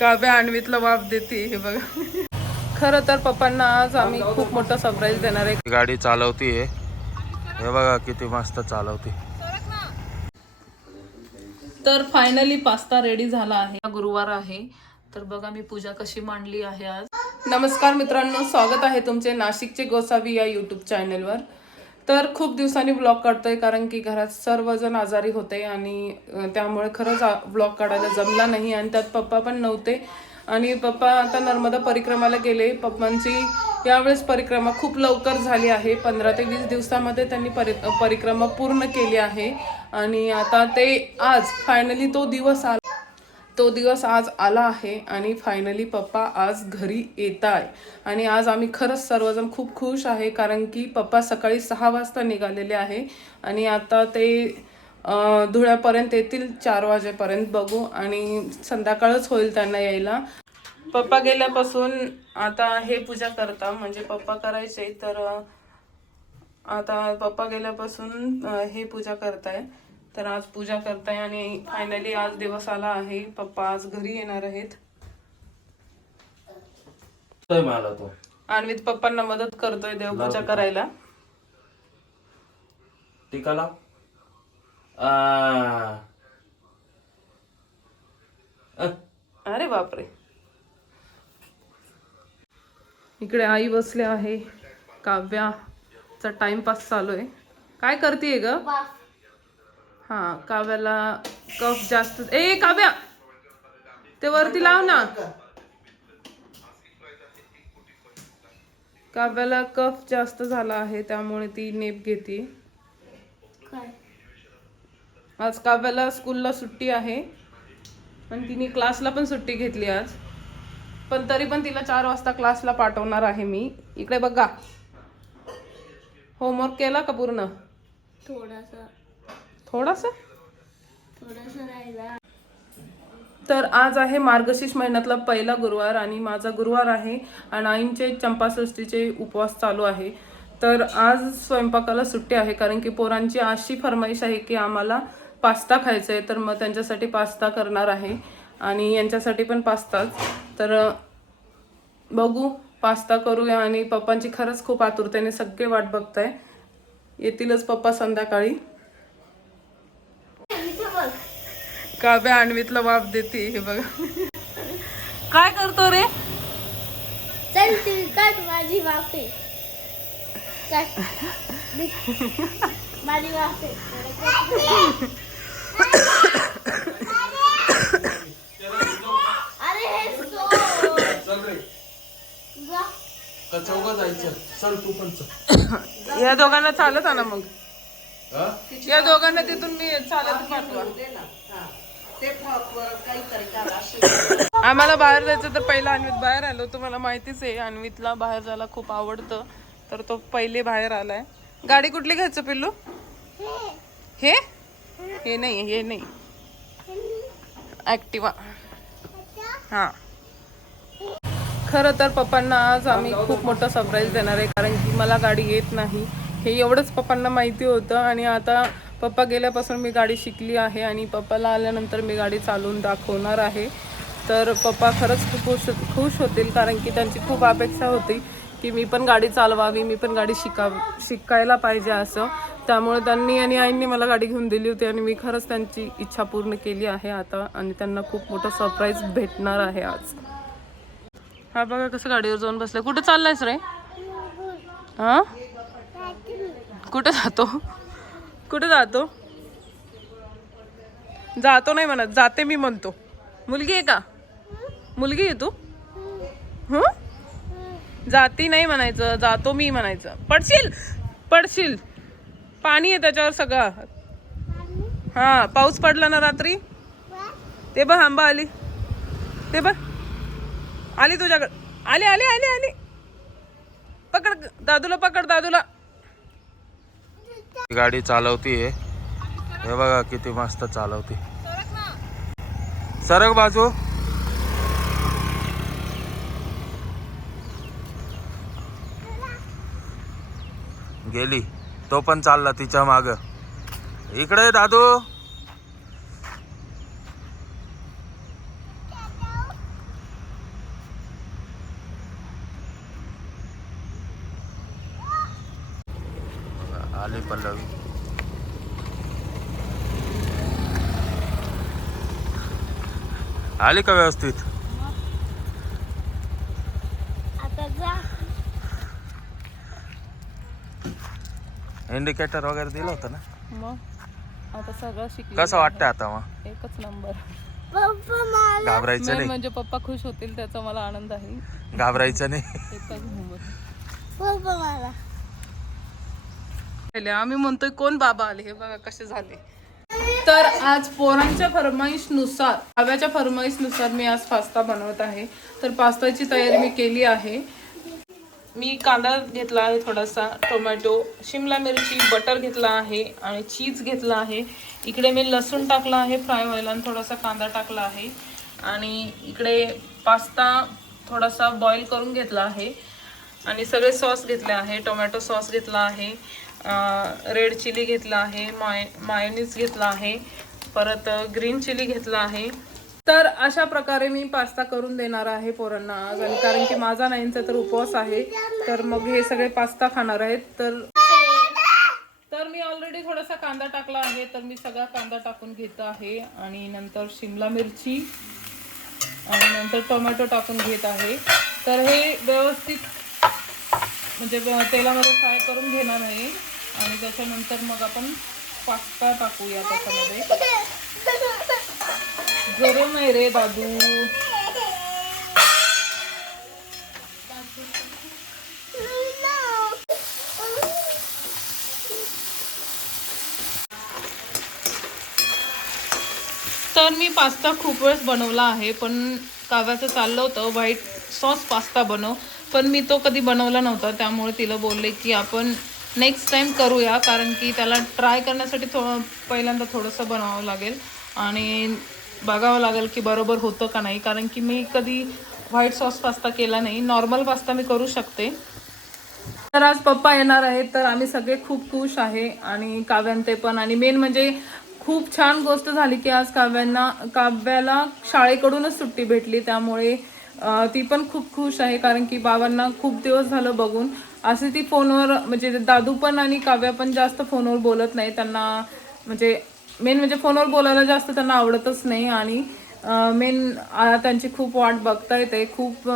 काव्या आणवीतला वाफ देते हे बघा. खरं तर पप्पांना आज आम्ही खूप मोठं सरप्राईज देणार आहे. गाडी चालवतीये. हे बघा किती मस्त चालवते. तर फायनली पास्ता रेडी झाला आहे. गुरुवार आहे. तर बघा मी पूजा कशी मांडली आहे आज. नमस्कार मित्रांनो स्वागत आहे तुमचे नाशिकचे गोसावी या युट्यूब चॅनलवर तर खूप दिवसांनी ब्लॉग काढतोय कारण की घरात सर्वजण आजारी होते आणि त्यामुळे खरंच ब्लॉग काढायला जमला नाही आणि त्यात पप्पा पण नव्हते. आणि पप्पा आता नर्मदा परिक्रमाला गेले. पप्पांची यावेळेस परिक्रमा खूप लवकर झाली आहे. पंधरा ते वीस दिवसामध्ये त्यांनी परि परिक्रमा पूर्ण केली आहे. आणि आता ते आज फायनली तो दिवस आला. तो दिवस आज आला आहे आणि फायनली पप्पा आज घरी येत आहे आणि आज आम्ही खरंच सर्वजण खूप खुश आहे कारण की पप्पा सकाळी सहा वाजता निघालेले आहे आणि आता ते धुळ्यापर्यंत येतील चार वाजेपर्यंत बघू आणि संध्याकाळच होईल त्यांना यायला. पप्पा गेल्यापासून आता हे पूजा करता म्हणजे पप्पा करायचे तर आता पप्पा गेल्यापासून हे पूजा करताय. तर आज पूजा करताय आणि फायनली आज दिवस आला आहे. पप्पा आज घरी येणार आहेत. मला तो. पप्पांना मदत करतोय देवपूजा करायला. टीका लाव. आ. अ. अरे बापरे. इकडे आई बसले आहे. काव्याचा टाइमपास चालू आहे. काय करते ग? हा काव्याला कफ जास्त ए काव्या! ते वरती लाव ना. काव्याला कफ जास्त झाला आहे त्यामुळे ती नेप घेते. आज काव्याला स्कूलला सुट्टी आहे. आणि तिने क्लासला पण सुट्टी घेतली आज. पण तरी पण तिला चार वाजता क्लासला पाठवणार आहे मी. इकडे बघा. होमवर्क केला का पूर्ण? थोडासा. थोडासा? तर आज आहे मार्गशीर्ष महिन्यातला पहिला गुरुवार आणि माझा गुरुवार आहे आणि आईंचे चंपाषष्ठीचे उपवास चालू आहे. तर आज स्वयंपाकाला सुट्टी आहे कारण की पोरांची अशी फरमाईश आहे की आम्हाला पास्ता खायचा आहे तर मग त्यांच्यासाठी पास्ता करणार आहे. आणि यांच्यासाठी पण पास्ताच. तर बघू पास्ता करूया आणि पप्पांची खरंच खूप आतुरतेने सगळे वाट बघताय. येतीलच पप्पा संध्याकाळी. काव्या आणवीतला वाफ देते हे बघा. काय करतो रे? चल माझी वाफे काढ माझी वाफे अरे हे सो जा. जायचं. चल तू पण चल. या दोघांना चालत ना मग. या दोघांना तिथून मी चालत पाठवा. आम्हाला बाहेर जायचं तर पहिला अन्वित बाहेर आलो. तुम्हाला माहितीच आहे अन्वितला बाहेर जायला खूप आवडतं. तर तो पहिले बाहेर आलाय. गाडी कुठली घ्यायचं पिल्लू? हे? हे नाही हे नाही. ऍक्टिवा हा. खरं तर पप्पांना आज आम्ही खूप मोठं सरप्राईज देणार आहे कारण की मला गाडी येत नाही. हे एवढंच पप्पांना माहिती होतं आणि आता पप्पा गेल्यापासून मी गाडी शिकली आहे आणि पप्पाला आल्यानंतर मी गाडी चालवून दाखवणार आहे. तर पप्पा खरंच खूप खुश खुश होतील कारण की त्यांची खूप अपेक्षा होती की मी पण गाडी चालवावी मी पण गाडी शिका शिकायला पाहिजे असं. त्यामुळे त्यांनी आणि आईंनी मला गाडी घेऊन दिली होती आणि मी खरंच त्यांची इच्छा पूर्ण केली आहे आता आणि त्यांना खूप मोठं सरप्राईज भेटणार आहे आज. हा बघा कसं गाडीवर जाऊन बसलाय कुठे चाललायस रे? हा? कुठे जातो? कुठं जातो? जातो नाही म्हणत जाते मी म्हणतो. मुलगी आहे का? मुलगी आहे तू? जाती नाही म्हणायचं जातो मी म्हणायचं. पडशील? पडशील. पाणी आहे त्याच्यावर सगळं. हा पाऊस पडला ना रात्री? ते बघ आंबा आली. ते बघ. आली तुझ्याकडे आली आली आली आली. पकड दादूला पकड दादूला. गाडी चालवतीये. हे बघा किती मस्त चालवते. सरक बाजू. गेली. तो पण चालला तिच्या माग. इकडे दादू. आली का व्यवस्थित? आता जा. इंडिकेटर वगैरे दिलं होतं ना? मग? आता सगळं शिकलं. कसं वाटतं आता मग? एकच नंबर. पप्पा मला घाबरायचं नाही. म्हणजे पप्पा खुश होतील त्याचा मला आनंद आहे. घाबरायचं नाही. एकच नंबर. पप्पा मला पहिले आम्ही म्हणतोय कोण बाबा आले? हे बघा कसे झाले. तर आज पोरांच्या फरमाईशनुसार हव्याच्या फरमाईशनुसार मी आज पास्ता बनवत आहे. तर पास्ताची तयारी मी केली आहे. मी कांदा घेतला आहे थोडासा टोमॅटो शिमला मिरची बटर घेतला आहे आणि चीज घेतला आहे. इकडे मी लसूण टाकला आहे फ्राय व्हायला आणि थोडासा कांदा टाकला आहे. आणि इकडे पास्ता थोडासा बॉईल करून घेतला आहे. आणि सगळे सॉस घेतले आहे टोमॅटो सॉस घेतला आहे. रेड चिली घेतला आहे माय मायोनीज घेतला आहे परत ग्रीन चिली घेतला आहे. तर अशा प्रकारे मी पास्ता करून देणार आहे पोरांना आज आणि कारण की माझा नाईनचा तर उपवास आहे तर मग हे सगळे पास्ता खाणार आहेत. तर तर मी ऑलरेडी थोडासा कांदा टाकला आहे तर मी सगळा कांदा टाकून घेत आहे आणि नंतर शिमला मिरची आणि नंतर टोमॅटो टाकून घेत आहे. तर हे व्यवस्थित म्हणजे तेलामध्ये फ्राय करून घेणार आहे. आणि त्याच्यानंतर मग आपण पास्ता टाकूया त्याच्यामध्ये. गरम आहे रे दादू. तर मी पास्ता खूप वेळेस बनवला आहे पण काव्याचं चाललं होतं. व्हाईट सॉस पास्ता बनव. पण मी तो कधी बनवला नव्हता त्यामुळे तिला बोलले की आपण नेक्स्ट टाइम करूया कारण की त्याला ट्राय करण्यासाठी थो पहिल्यांदा थोडंसं बनवावं लागेल. आणि बघावं लागेल की बरोबर होतं का नाही कारण की मी कधी व्हाईट सॉस पास्ता केला नाही. नॉर्मल पास्ता मी करू शकते. तर आज पप्पा येणार आहेत तर आम्ही सगळे खूप खुश आहे आणि काव्यांते पण. आणि मेन म्हणजे खूप छान गोष्ट झाली की आज काव्यांना काव्याला शाळेकडूनच सुट्टी भेटली त्यामुळे ती पण खूप खुश आहे कारण की बाबांना खूप दिवस झालं बघून. असे ती फोनवर म्हणजे दादू पण आणि काव्या पण जास्त फोनवर बोलत नाही. त्यांना म्हणजे मेन म्हणजे फोनवर बोलायला जास्त त्यांना आवडतच नाही आणि मेन त्यांची खूप वाट बघता येते. खूप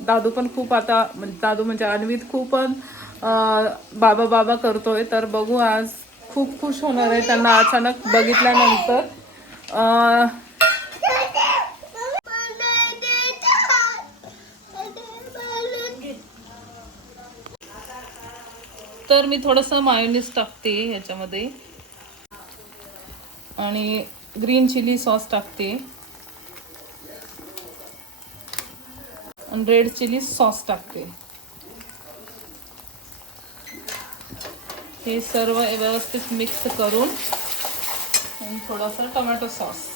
दादू पण खूप आता म्हणजे दादू म्हणजे अन्वित खूप अं, बाबा बाबा करतोय. तर बघू आज खूप खुश होणार आहे. त्यांना अचानक बघितल्यानंतर तर मी थोडंसं मायोनीज टाकते ह्याच्यामध्ये. आणि ग्रीन चिली सॉस टाकते. आणि रेड चिली सॉस टाकते. हे सर्व व्यवस्थित मिक्स करून आणि थोडासा टोमॅटो सॉस.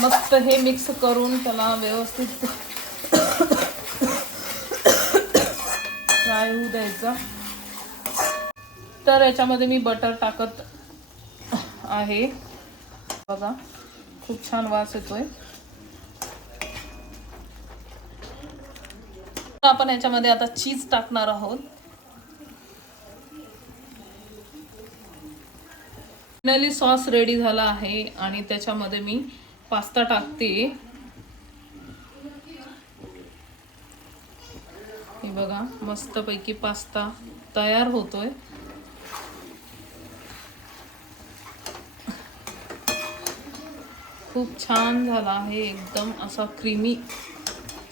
मस्त हे मिक्स करून त्याला व्यवस्थित फ्राय होऊ द्यायचा. तर याच्यामध्ये मी बटर टाकत आहे. बघा खूप छान वास येतोय. आपण याच्यामध्ये आता चीज टाकणार आहोत. फायनली सॉस रेडी झाला आहे आणि त्याच्यामध्ये मी पास्ता टाकते. हे बघा मस्तपैकी पास्ता तयार होतोय. खूप छान झाला आहे एकदम असा क्रीमी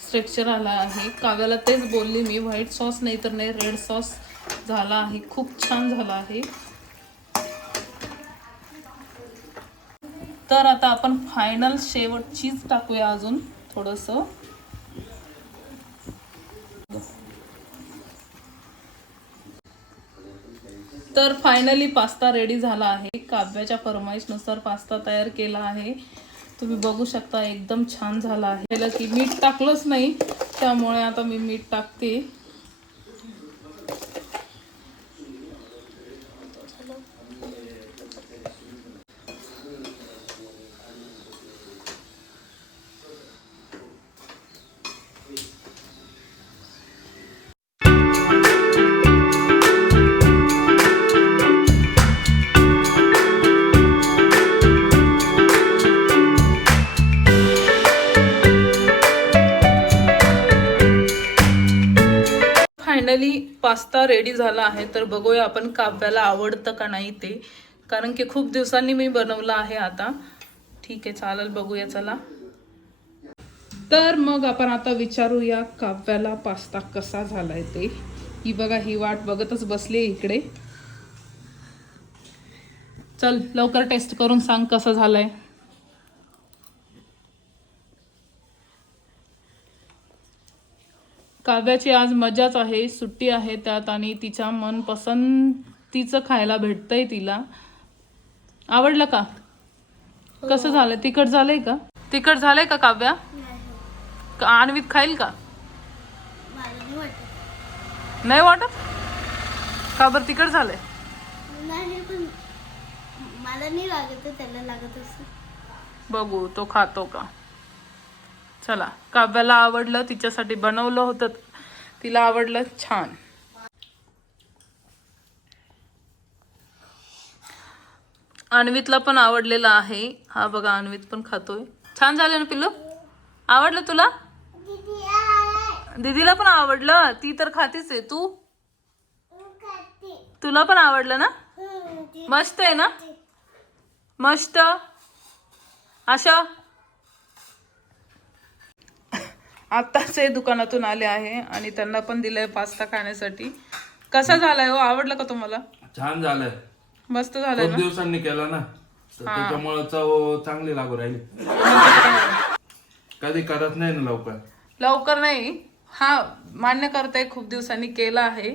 स्ट्रेक्चर आला आहे. काव्याला तेच बोलली मी व्हाईट सॉस नाही तर नाही रेड सॉस झाला आहे. खूप छान झाला आहे. तर आता आपण फायनल शेवट चीज टाकूया अजून थोडंसं. तर फायनली पास्ता रेडी झाला आहे. काव्याच्या फरमाईशनुसार पास्ता तयार केला आहे. तुम्ही बघू शकता एकदम छान झाला आहे. की मीठ टाकलंच नाही त्यामुळे आता मी मीठ टाकते. रेडी झाला आहे तर बघूया आपण काव्याला आवडतं का नाही ते. कारण की खूप दिवसांनी मी बनवलं आहे आता. ठीक आहे चालेल बघूया चला. तर मग आपण आता विचारूया काव्याला पास्ता कसा झालाय ते. ही बघा ही वाट बघतच बसली आहे इकडे. चल लवकर टेस्ट करून सांग कसं झालंय. काव्याची आज मजाच आहे सुट्टी आहे त्यात आणि तिच्या मनपसंतीचं खायला भेटतंय तिला. आवडलं का? कसं झालंय तिखट झालंय का? तिखट झालंय का काव्या? आणवीत खाईल का? नाही वाटत. का बरं तिखट झालंय? मला नाही लागत त्याला लागत बघू तो खातो का? चला काव्याला आवडलं तिच्यासाठी बनवलं होतं. तिला आवडलं छान. अण्वितला पण आवडलेला आहे. हा बघा अन्वित पण खातोय. छान झालं ना पिल्लू? आवडलं तुला? दीदीला पण आवडलं? ती तर खातीच आहे. तू? तुला पण आवडलं ना? मस्त आहे ना? मस्त. आशा? आत्ताच हे दुकानातून आले आहे आणि त्यांना पण दिलंय पास्ता खाण्यासाठी. कसा झालाय हो? आवडला का तुम्हाला? छान झालंय. मस्त झालाय खूप ना? दिवसांनी केला ना. तर त्याच्यामुळे चव चांगली लागू राहिली. कधी करत नाही ना लवकर. लवकर नाही. हा मान्य करते खूप दिवसांनी केला आहे.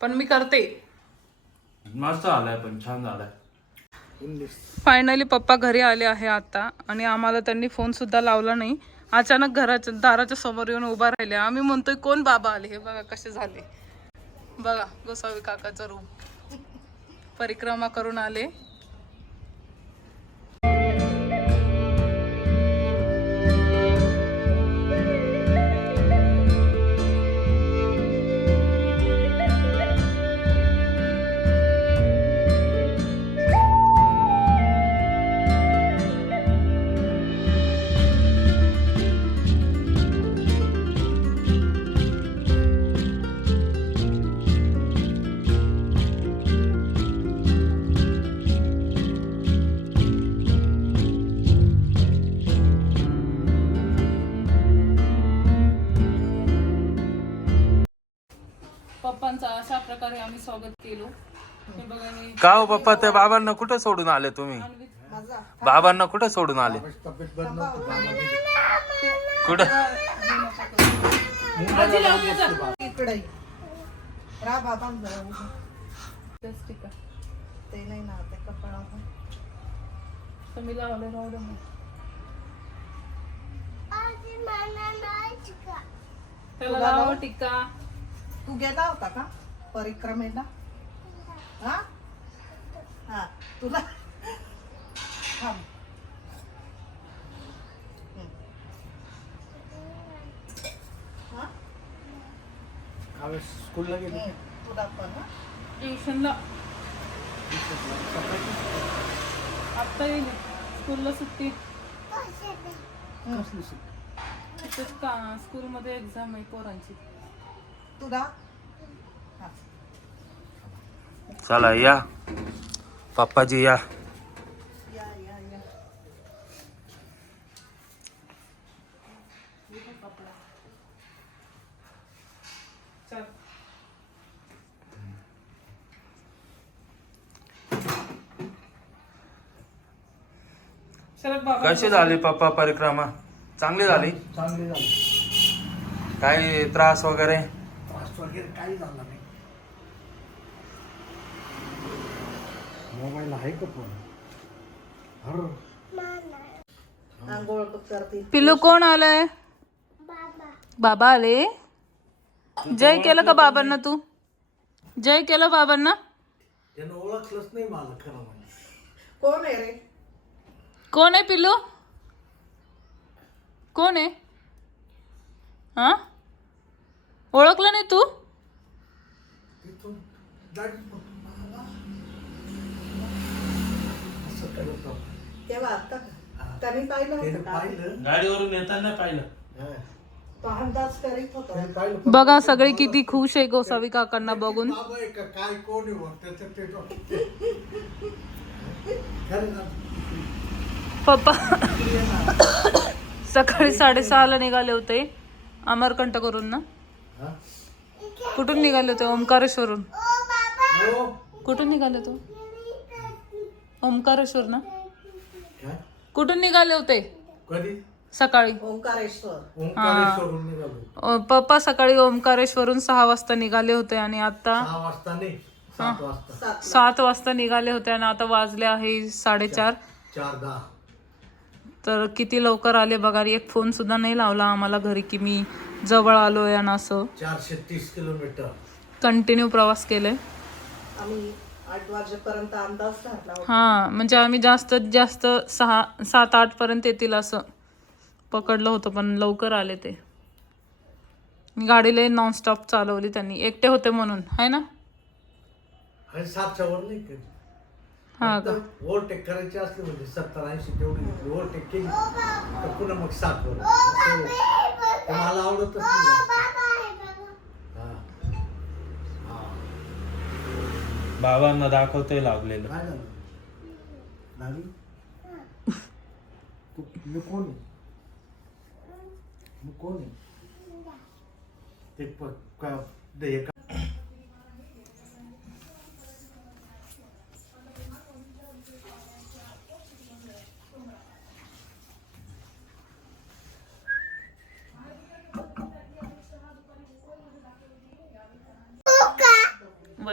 पण मी करते. मस्त आलाय पण छान झालाय. फायनली पप्पा घरी आले आहे आता. आणि आम्हाला त्यांनी फोन सुद्धा लावला नाही. अचानक घराच्या दाराच्या समोर येऊन उभा राहिले. आम्ही म्हणतोय कोण बाबा आले? हे बघा कसे झाले. बघा गोसावी काकाचा रूम. परिक्रमा करून आले. प्रकारे आम्ही स्वागत केलो. हे बघा हे का हो पप्पा त्या बाबांना कुठे सोडून आले तुम्ही? बाबांना कुठे सोडून आले? कुठं? आजी लावून ये जा. इकडे. रा बाबा जरा. तेच ठीक आहे. ते नाही ना ते कपाळावर तर मी लावले राहू दे मग. आजी मला नाही शिका त्याला लावा टिक्का तू गेला होता का? परिक्रमेला हा हा तुला थांब. हं. हा? हं, तुला पण हा? ट्युशनला आत्ता येईल स्कूलला सुट्टी तिथेच का स्कूलमध्ये एक्झाम आहे पोरांची तुला. चला या. पप्पाजी या. या या या चल शरद बाबा कशी झाली पप्पा परिक्रमा? चांगली झाली? चांगली झाली. काही त्रास वगैरे? त्रास वगैरे काही झाला नाही. मोबाईल आहे का पण? हर. आंघोळ करते. पिल्लू कोण आलंय? बाबा. आले? जय केलं का बाबांना तू? जय केलं बाबांना? त्यानं ओळखलंच नाही मला खरं म्हणजे. कोण आहे रे? कोण आहे पिल्लू? कोण आहे? हा? ओळखलं नाही तू? तिथून मला असं करत आता का त्याने पाहिलं त्याने होतं का? पाहिलं. गाडीवरून येताना पाहिलं. हा. तो अंदाज करीत होता. ते पाहिलं पण बघा सगळे किती खुश आहे गोसावी काकांना बघून. बाबा आहे का? काय कोण आहे बुवा, त्याचं ते डॉक्टर. खरं ना. पप्पा सकाळी साडेसहाला निघाले होते अमरकंट करून ना? हा? कुठून निघाले होते? ओंकारेश्वरून. हो. कुठून निघाले तो ओंकारेश्वर ना? कुठून निघाले होते? कधी? सकाळी. ओंकारेश्वर. ओंकारेश्वरून निघालो. अ, पप्पा सकाळी ओंकारेश्वरून सहा वाजता निघाले होते आणि आता सहा वाजता नाही सात वाजता. सात सात वाजता निघाले होते आणि आता वाजले आहे साडेचार. चार दहा. तर किती लवकर आले बघा एक फोन सुद्धा नाही लावला आम्हाला घरी की मी जवळ आलोय आणि असं. चारशे तीस किलोमीटर. कंटिन्यू प्रवास केलाय. आम्ही आठ वाजेपर्यंत अंदाज होता. हा म्हणजे आम्ही जास्तीत जास्त सहा सात आठ पर्यंत येतील असं पकडलं होतं पण लवकर आले ते. गाडीला नॉनस्टॉप चालवली त्यांनी. एकटे होते म्हणून आहे ना? आणि सातच्या वर नाही केली. हा का? ओव्हरटेक करायची असली म्हणजे सत्तर ऐंशी तेवढी घेतली. ओव्हरटेक केली. तर पुन्हा मग सात वर. असं होतं. ते मला आवडतच नाही. बाबांना दाखवतोय लागलेलं. काय झालं? तू मी कोण आहे? मी कोण आहे? ते प- का- ते का-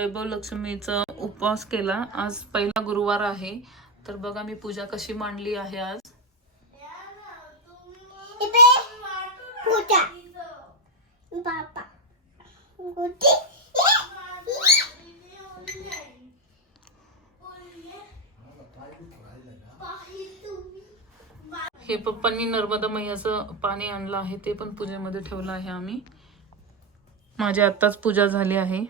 वैभव लक्ष्मीचा उपवास केला. आज पहिला गुरुवार आहे. तर बघा मी पूजा कशी मांडली आहे आज. हे पप्पांनी नर्मदा मैयाचं पाणी आणलं आहे. ते पण पूजेमध्ये ठेवलं आहे आम्ही. माझी आत्ताच पूजा झाली आहे.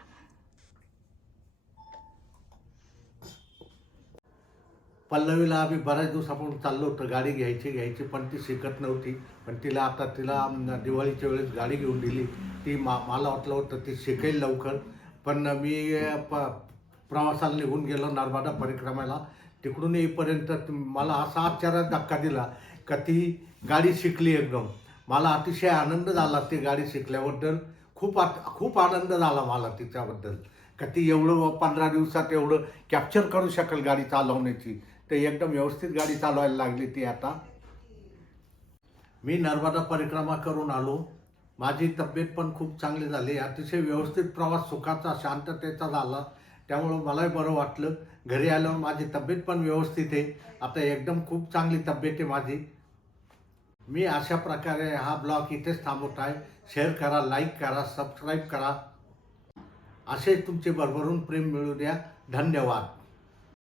पल्लवीला आम्ही बऱ्याच दिवसापासून चाललो होतो गाडी घ्यायची घ्यायची पण ती शिकत नव्हती. पण तिला आता तिला दिवाळीच्या वेळेस गाडी घेऊन दिली. ती मा मला वाटलं होतं ती शिकेल लवकर. पण मी प प्रवासाला निघून गेलो नर्मदा परिक्रमाला. तिकडून येईपर्यंत मला असा आश्चर्यात धक्का दिला का ती गाडी शिकली एकदम. मला अतिशय आनंद झाला ती गाडी शिकल्याबद्दल. खूप आ खूप आनंद झाला मला तिच्याबद्दल. का ती एवढं पंधरा दिवसात एवढं कॅप्चर करू शकेल गाडी चालवण्याची. ते एकदम व्यवस्थित गाडी चालवायला लागली ती आता. मी नर्मदा परिक्रमा करून आलो. माझी तब्येत पण खूप चांगली झाली. अतिशय व्यवस्थित प्रवास सुखाचा शांततेचा झाला. त्यामुळं मलाही बरं वाटलं. घरी आल्यावर माझी तब्येत पण व्यवस्थित आहे. आता एकदम खूप चांगली तब्येत आहे माझी. मी अशा प्रकारे हा ब्लॉग इथेच थांबवत आहे. शेअर करा लाईक करा सबस्क्राईब करा. असे तुमचे भरभरून प्रेम मिळू द्या. धन्यवाद.